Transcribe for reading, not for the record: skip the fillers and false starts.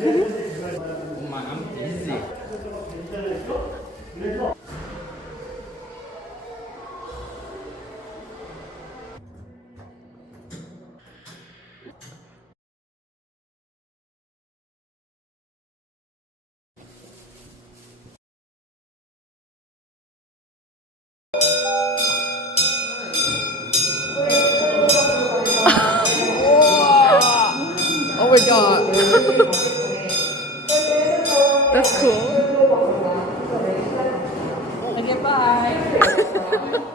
엄마 I'm busy. Oh my god. That's cool. Okay, bye.